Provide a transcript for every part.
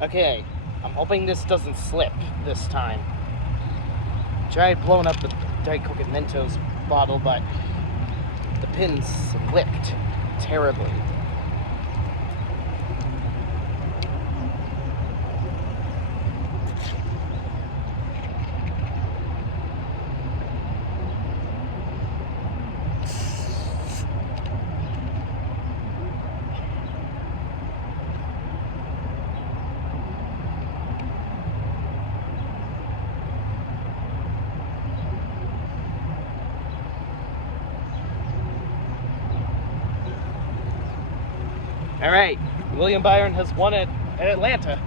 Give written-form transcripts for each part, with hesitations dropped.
Okay, I'm hoping this doesn't slip this time. Tried blowing up the Diet Coke and Mentos bottle, but the pin slipped terribly. Alright, William Byron has won it at Atlanta,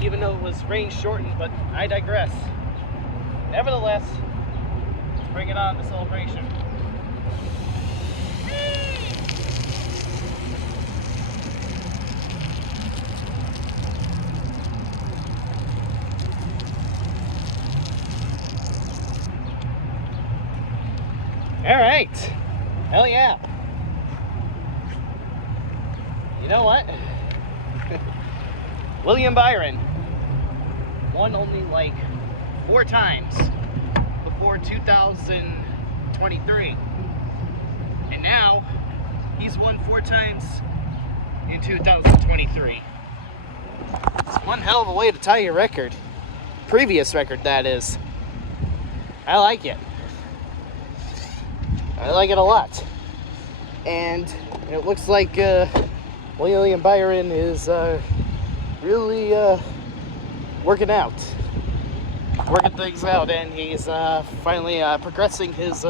even though it was rain shortened, but I digress. Nevertheless, let's bring it on to celebration. Alright, hell yeah. You know what? William Byron won only like 4 times before 2023. And now he's won 4 times in 2023. It's one hell of a way to tie your record. Previous record, that is. I like it. I like it a lot. And it looks like William Byron is really working things out, and he's finally progressing his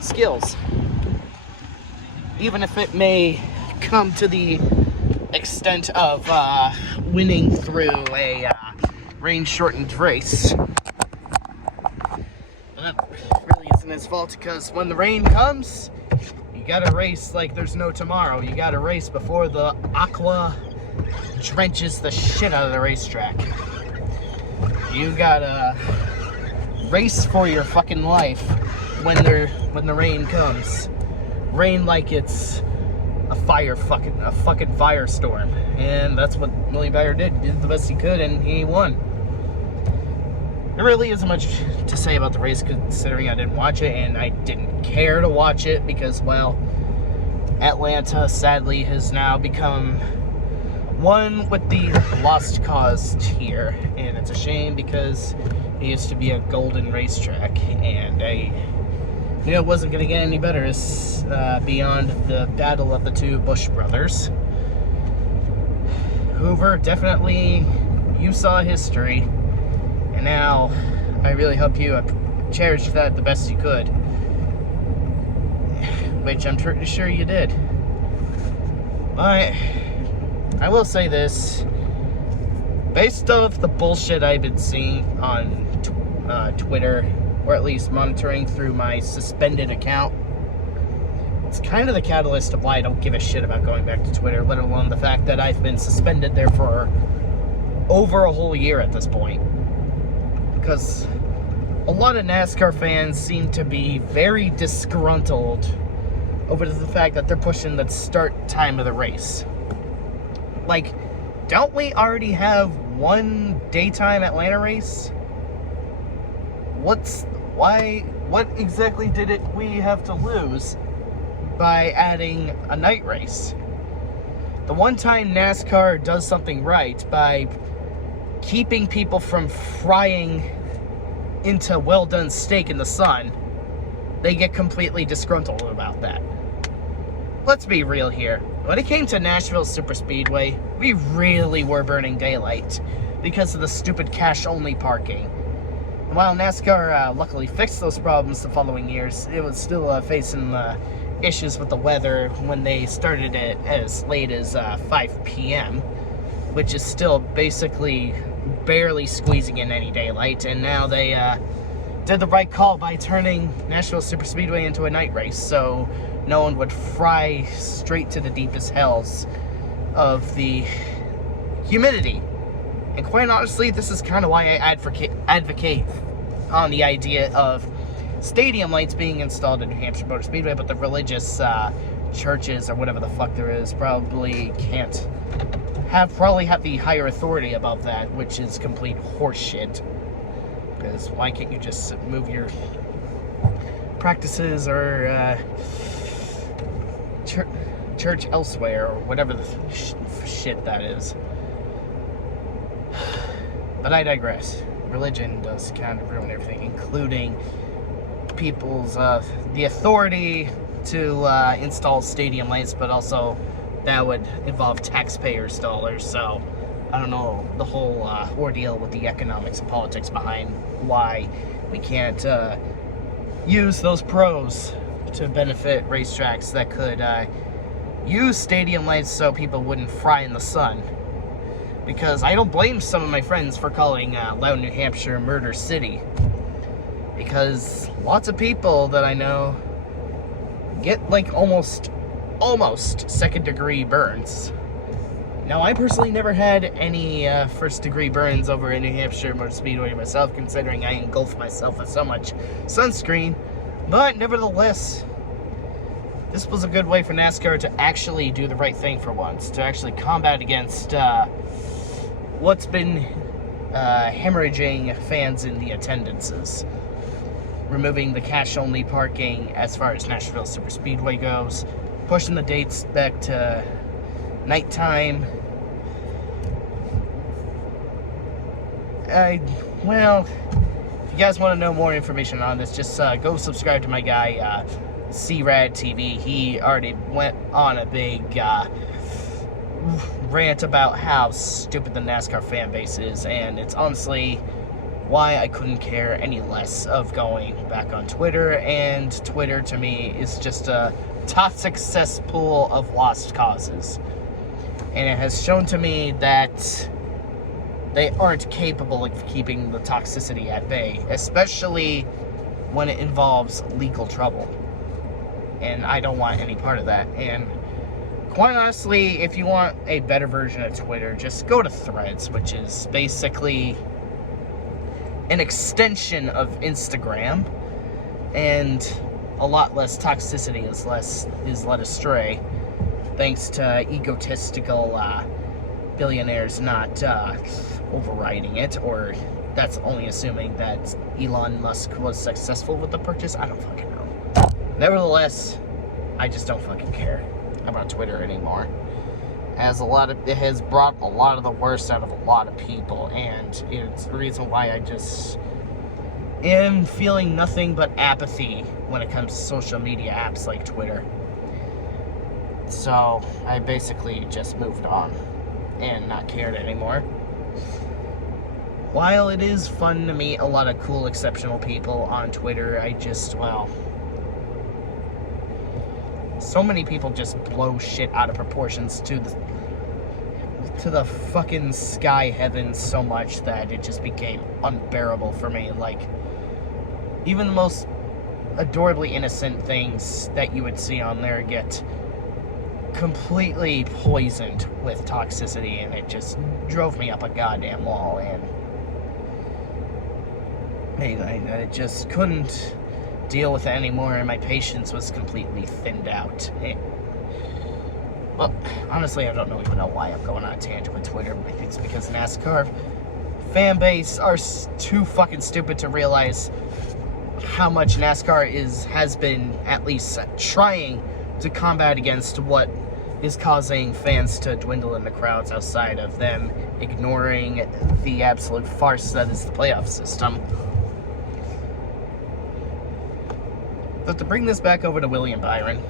skills. Even if it may come to the extent of winning through a rain-shortened race. But that really isn't his fault, because when the rain comes, you gotta race like there's no tomorrow. You gotta race before the aqua drenches the shit out of the racetrack. You gotta race for your fucking life when the rain comes. Rain like it's a fucking firestorm. And that's what William Byron did. He did the best he could, and he won. There really isn't much to say about the race, considering I didn't watch it, and I didn't care to watch it because, well, Atlanta sadly has now become one with the lost cause tier, and it's a shame because it used to be a golden racetrack, and I knew it wasn't going to get any better beyond the battle of the 2 Bush brothers. Hoover, definitely, you saw history. And now, I really hope you cherished that the best you could. Which I'm pretty sure you did. But, I will say this. Based off the bullshit I've been seeing on Twitter, or at least monitoring through my suspended account, it's kind of the catalyst of why I don't give a shit about going back to Twitter, let alone the fact that I've been suspended there for over a whole year at this point. Because a lot of NASCAR fans seem to be very disgruntled over the fact that they're pushing the start time of the race. Like, don't we already have one daytime Atlanta race? What exactly did we have to lose by adding a night race? The one time NASCAR does something right by keeping people from frying into well-done steak in the sun, they get completely disgruntled about that. Let's be real here. When it came to Nashville Superspeedway, we really were burning daylight because of the stupid cash-only parking. And while NASCAR luckily fixed those problems the following years, it was still facing issues with the weather when they started it as late as 5 p.m., which is still basically barely squeezing in any daylight, and now they did the right call by turning Nashville Superspeedway into a night race, so no one would fry straight to the deepest hells of the humidity. And quite honestly, this is kind of why I advocate on the idea of stadium lights being installed in New Hampshire Motor Speedway, but the religious churches or whatever the fuck there is probably have the higher authority about that, which is complete horseshit. Because why can't you just move your practices or church elsewhere, or whatever the shit that is? But I digress. Religion does kind of ruin everything, including people's the authority to install stadium lights, but also that would involve taxpayers' dollars. So I don't know the whole ordeal with the economics and politics behind why we can't use those pros to benefit racetracks that could use stadium lights so people wouldn't fry in the sun. Because I don't blame some of my friends for calling Loudon, New Hampshire Murder City. Because lots of people that I know get like almost second degree burns. Now, I personally never had any first degree burns over in New Hampshire Motor Speedway myself, considering I engulf myself with so much sunscreen. But nevertheless, this was a good way for NASCAR to actually do the right thing for once, to actually combat against what's been hemorrhaging fans in the attendances. Removing the cash-only parking as far as Nashville Superspeedway goes, pushing the dates back to nighttime. Well, if you guys want to know more information on this, just go subscribe to my guy, C-Rad TV. He already went on a big rant about how stupid the NASCAR fan base is, and it's honestly why I couldn't care any less of going back on Twitter. And Twitter to me is just a toxic cesspool of lost causes, and it has shown to me that they aren't capable of keeping the toxicity at bay, especially when it involves legal trouble, and I don't want any part of that. And quite honestly, if you want a better version of Twitter, just go to Threads, which is basically an extension of Instagram, and a lot less toxicity is led astray, thanks to egotistical billionaires not overriding it, or that's only assuming that Elon Musk was successful with the purchase. I don't fucking know. Nevertheless, I just don't fucking care about Twitter anymore, as it has brought a lot of the worst out of a lot of people, and it's the reason why I just am feeling nothing but apathy when it comes to social media apps like Twitter. So I basically just moved on and not cared anymore. While it is fun to meet a lot of cool, exceptional people on Twitter, I just, well, so many people just blow shit out of proportions to the fucking sky heavens so much that it just became unbearable for me. Like, even the most adorably innocent things that you would see on there get completely poisoned with toxicity, and it just drove me up a goddamn wall, and I just couldn't deal with it anymore, and my patience was completely thinned out. Well, honestly, I don't even know why I'm going on a tangent with Twitter. Maybe it's because NASCAR fan base are too fucking stupid to realize how much NASCAR has been at least trying to combat against what is causing fans to dwindle in the crowds, outside of them ignoring the absolute farce that is the playoff system. But to bring this back over to William Byron,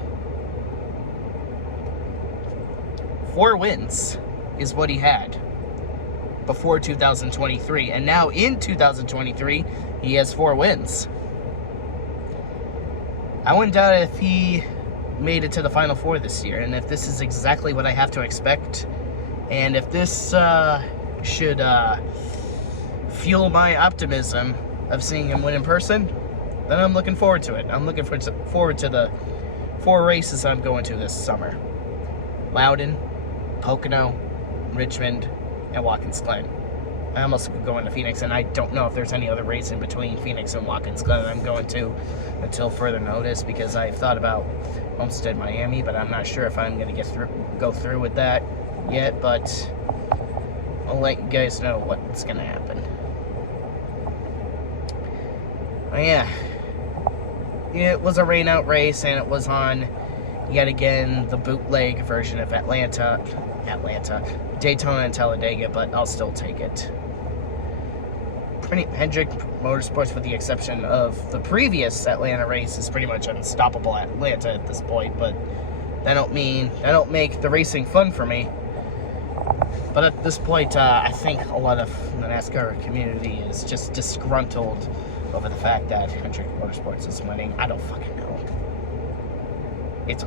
4 wins is what he had before 2023, and now in 2023 he has 4 wins. I wouldn't doubt if he made it to the Final Four this year, and if this is exactly what I have to expect, and if this should fuel my optimism of seeing him win in person, then I'm looking forward to it. I'm looking forward to the 4 races I'm going to this summer: Loudon, Pocono, Richmond, and Watkins Glen. I almost could go into Phoenix, and I don't know if there's any other race in between Phoenix and Watkins Glen that I'm going to until further notice, because I've thought about Homestead, Miami, but I'm not sure if I'm going to go through with that yet, but I'll let you guys know what's going to happen. Oh, yeah. It was a rain-out race, and it was on, yet again, the bootleg version of Daytona and Talladega, but I'll still take it. Hendrick Motorsports, with the exception of the previous Atlanta race, is pretty much unstoppable at Atlanta at this point, but that don't make the racing fun for me. But at this point, I think a lot of the NASCAR community is just disgruntled over the fact that Hendrick Motorsports is winning. I don't fucking know. It's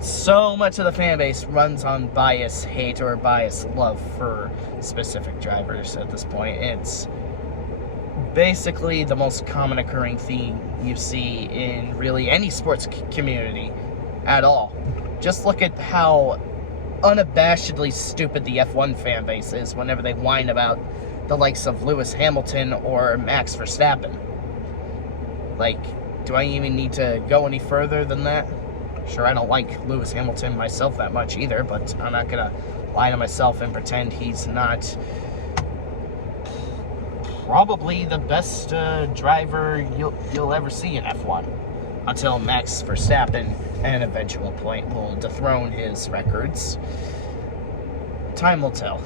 so much of the fan base runs on bias hate or bias love for specific drivers at this point. It's basically the most common occurring theme you see in really any sports community at all. Just look at how unabashedly stupid the F1 fan base is whenever they whine about the likes of Lewis Hamilton or Max Verstappen. Like, do I even need to go any further than that? Sure, I don't like Lewis Hamilton myself that much either, but I'm not gonna lie to myself and pretend he's not probably the best driver you'll ever see in F1 until Max Verstappen at an eventual point will dethrone his records. Time will tell.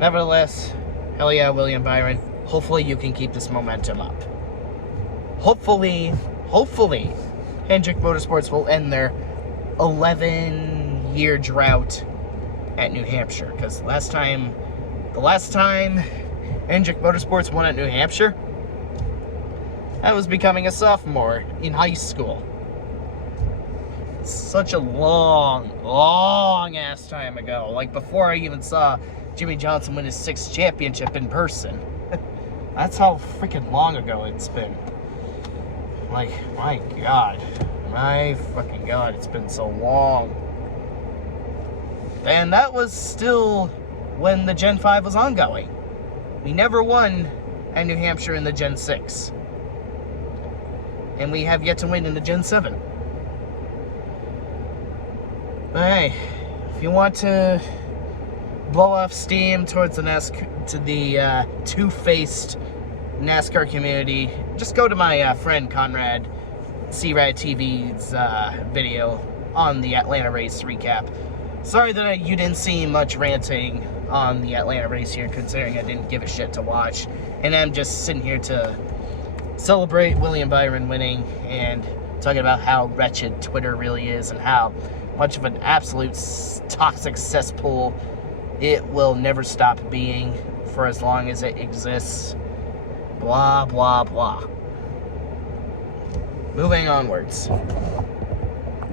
Nevertheless, hell yeah, William Byron. Hopefully you can keep this momentum up. Hopefully, Hendrick Motorsports will end their 11-year drought at New Hampshire. Because the last time Hendrick Motorsports won at New Hampshire, I was becoming a sophomore in high school. Such a long ass time ago. Like before I even saw Jimmy Johnson win his 6th championship in person. That's how freaking long ago it's been. Like, my fucking God, it's been so long. And that was still when the Gen 5 was ongoing. We never won at New Hampshire in the Gen 6. And we have yet to win in the Gen 7. But hey, if you want to blow off steam towards the two-faced NASCAR community, just go to my friend Conrad C-Rad TV's video on the Atlanta race recap. Sorry that you didn't see much ranting on the Atlanta race here, considering I didn't give a shit to watch, and I'm just sitting here to celebrate William Byron winning and talking about how wretched Twitter really is and how much of an absolute toxic cesspool it will never stop being for as long as it exists. Blah, blah, blah. Moving onwards.